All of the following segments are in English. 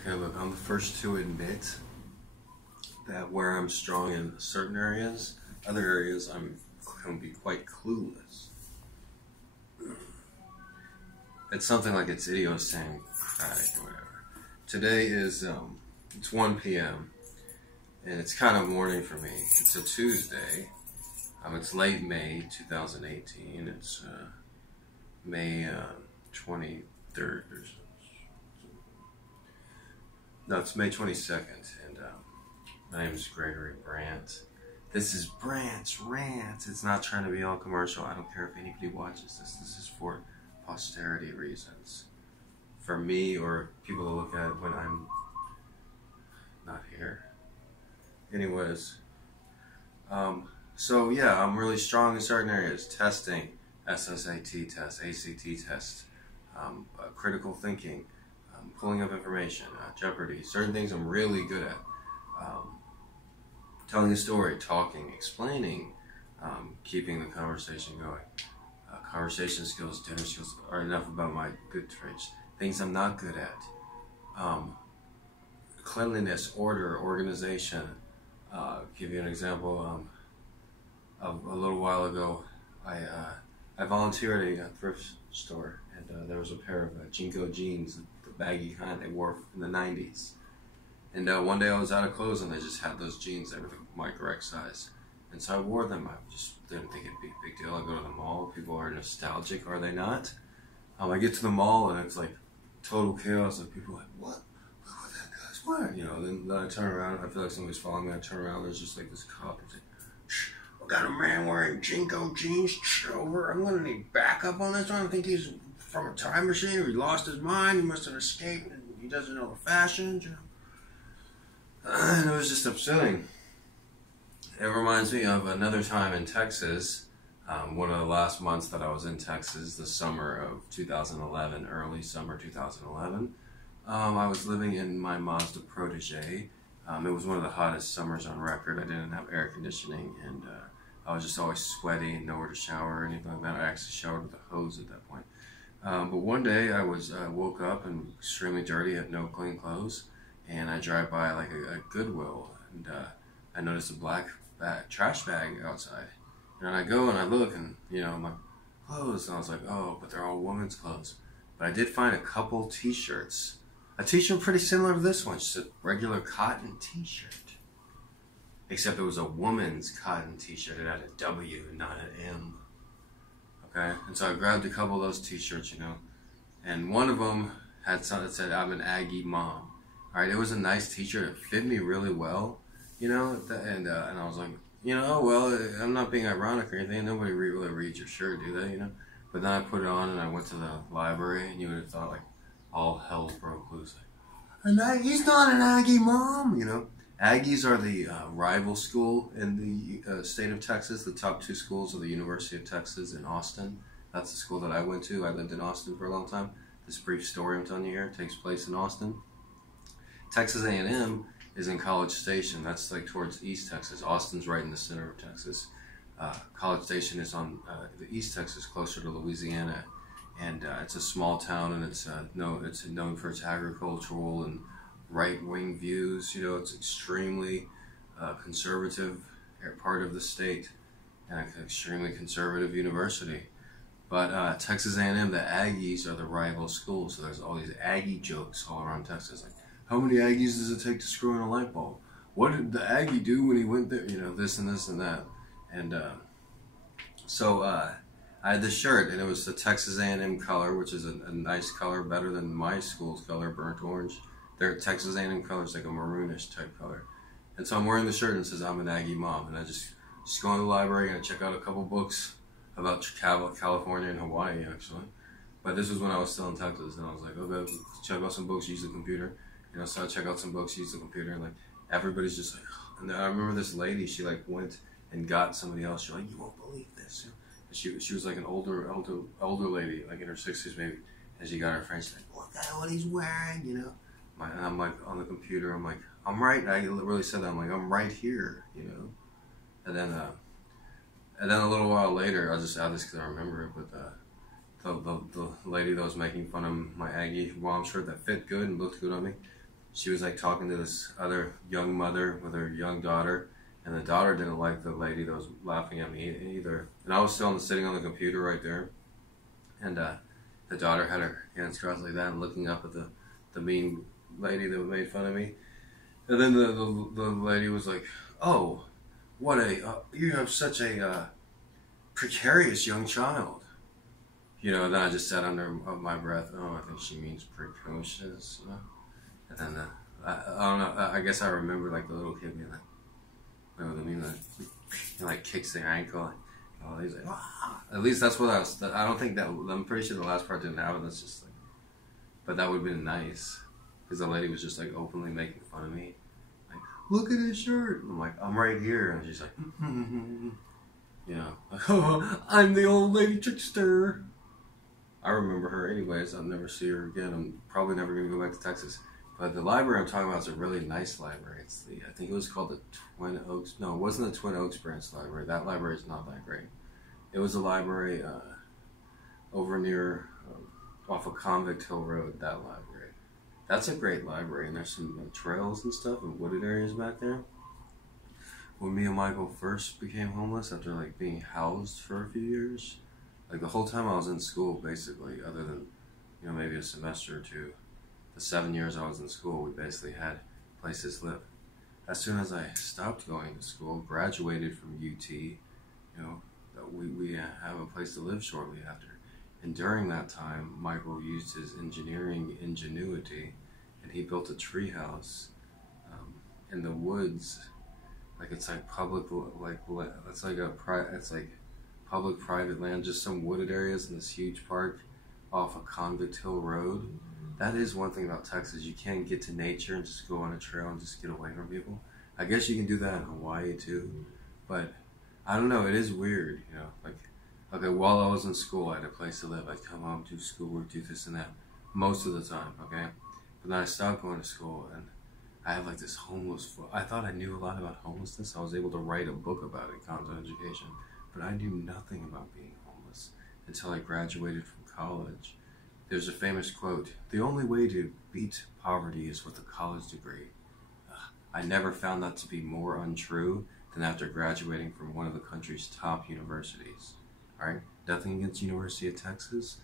Okay, look, I'm the first to admit that where I'm strong in certain areas, other areas I'm can be quite clueless. It's something like it's idiosyncratic or whatever. Today is it's 1 p.m. and it's kind of morning for me. It's a Tuesday. It's late May 2018. It's May 23rd or so. No, it's May 22nd, and my name is Gregory Brandt. This is Brandt's Rant. It's not trying to be all commercial. I don't care if anybody watches this. This is for posterity reasons. For me or people to look at when I'm not here. Anyways, so yeah, I'm really strong in certain areas. Testing, SSAT test, ACT test, critical thinking, pulling up information, Jeopardy, certain things I'm really good at. Telling a story, talking, explaining, keeping the conversation going. Conversation skills, dinner skills are enough about my good traits. Things I'm not good at. Cleanliness, order, organization. Give you an example. Of a little while ago, I volunteered at a thrift store, and there was a pair of Jinko jeans, the baggy kind they wore in the 90s. And one day I was out of clothes and they just had those jeans. They were my correct size. And so I wore them. I just didn't think it'd be a big deal. I go to the mall. People are nostalgic, are they not? I get to the mall and it's like total chaos. Like people are like, what? Look what that guy's wearing. You know, then I turn around. I feel like somebody's following me. I turn around. There's just like this cop. It's like, shh, I got a man wearing Jinko jeans. Over. I'm going to need backup on this one. I think he's from a time machine or he lost his mind. He must have escaped and he doesn't know the fashions, you know. And it was just upsetting. It reminds me of another time in Texas, one of the last months that I was in Texas, the summer of 2011, early summer 2011. I was living in my Mazda Protege. It was one of the hottest summers on record. I didn't have air conditioning, and I was just always sweaty and nowhere to shower or anything like that. I actually showered with a hose at that point. But one day I woke up and extremely dirty, had no clean clothes. And I drive by like a Goodwill, and I notice a black trash bag outside. And I go and I look, and you know, my clothes, and I was like, oh, but they're all women's clothes. But I did find a couple t-shirts. A t-shirt pretty similar to this one, just a regular cotton t-shirt. Except it was a woman's cotton t-shirt. It had a W, not an M. Okay? And so I grabbed a couple of those t-shirts, you know. And one of them had something that said, I'm an Aggie mom. All right, it was a nice t-shirt. It fit me really well, you know, and I was like, you know, well, I'm not being ironic or anything. Nobody really reads your shirt, do they, you know? But then I put it on and I went to the library, and you would have thought, like, all hell broke loose. Like, he's not an Aggie mom, you know? Aggies are the rival school in the state of Texas. The top two schools are the University of Texas in Austin. That's the school that I went to. I lived in Austin for a long time. This brief story I'm telling you here takes place in Austin. Texas A&M is in College Station. That's like towards East Texas. Austin's right in the center of Texas. College Station is on the East Texas, closer to Louisiana, and it's a small town, and it's known for its agricultural and right-wing views. You know, it's extremely conservative part of the state, and an extremely conservative university. But Texas A&M, the Aggies are the rival school, so there's all these Aggie jokes all around Texas, like, how many Aggies does it take to screw in a light bulb? What did the Aggie do when he went there? You know, this and this and that. And so I had this shirt, and it was the Texas A&M color, which is a nice color, better than my school's color, burnt orange. Their Texas A&M color is like a maroonish type color. And so I'm wearing the shirt and it says, I'm an Aggie mom. And I just go in the library and I check out a couple books about California and Hawaii, actually. But this was when I was still in Texas, and I was like, okay, check out some books, use the computer. You know, so I check out some books, use the computer, and like everybody's just like, oh. And I remember this lady, she like went and got somebody else. She's like, you won't believe this. And she was like an older lady, like in her 60s maybe, and she got her friend. She's like, look at what he's wearing, you know. And I'm like on the computer, I'm like, I'm right. I really said that. I'm like, I'm right here, you know. And then a little while later, I'll just add this because I remember it, but the lady that was making fun of my Aggie mom shirt that fit good and looked good on me, she was like talking to this other young mother with her young daughter, and the daughter didn't like the lady that was laughing at me either. And I was still sitting on the computer right there, and the daughter had her hands crossed like that and looking up at the mean lady that made fun of me. And then the lady was like, "Oh, what you have such a precarious young child." You know, and then I just said under my breath, "Oh, I think she means precocious." You know? And then I don't know. I guess I remember like the little kid being like, "You know what I mean?" Like kicks the ankle. And, oh, he's like, "Ah!" At least that's what I was. I don't think that. I'm pretty sure the last part didn't happen. That's just like, but that would have been nice because the lady was just like openly making fun of me. Like, look at his shirt. And I'm like, I'm right here, and she's like, you know, like, oh, I'm the old lady trickster. I remember her anyways. I'll never see her again. I'm probably never going to go back to Texas. But the library I'm talking about is a really nice library. It's I think it was called the Twin Oaks. No, it wasn't the Twin Oaks branch library. That library is not that great. It was a library over near, off of Convict Hill Road, that library. That's a great library, and there's some trails and stuff and wooded areas back there. When me and Michael first became homeless after like being housed for a few years, like the whole time I was in school, basically, other than, you know, maybe a semester or two, the 7 years I was in school, we basically had places to live. As soon as I stopped going to school, graduated from UT, you know, we have a place to live shortly after. And during that time, Michael used his engineering ingenuity, and he built a tree house in the woods. Like it's like public, it's like public-private land, just some wooded areas in this huge park off of Convict Hill Road. That is one thing about Texas. You can't get to nature and just go on a trail and just get away from people. I guess you can do that in Hawaii too, but I don't know. It is weird, you know. Like, okay, while I was in school, I had a place to live. I'd come home, do schoolwork, do this and that, most of the time, okay? But then I stopped going to school, and I have like this I thought I knew a lot about homelessness. I was able to write a book about it, Content Education. But I knew nothing about being homeless until I graduated from college. There's a famous quote, "The only way to beat poverty is with a college degree." I never found that to be more untrue than after graduating from one of the country's top universities. All right, nothing against University of Texas,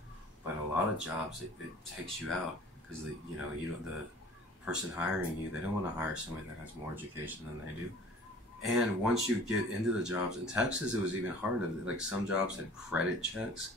but a lot of jobs, it takes you out because the person hiring you, they don't want to hire somebody that has more education than they do. And once you get into the jobs in Texas, it was even harder. Like some jobs had credit checks,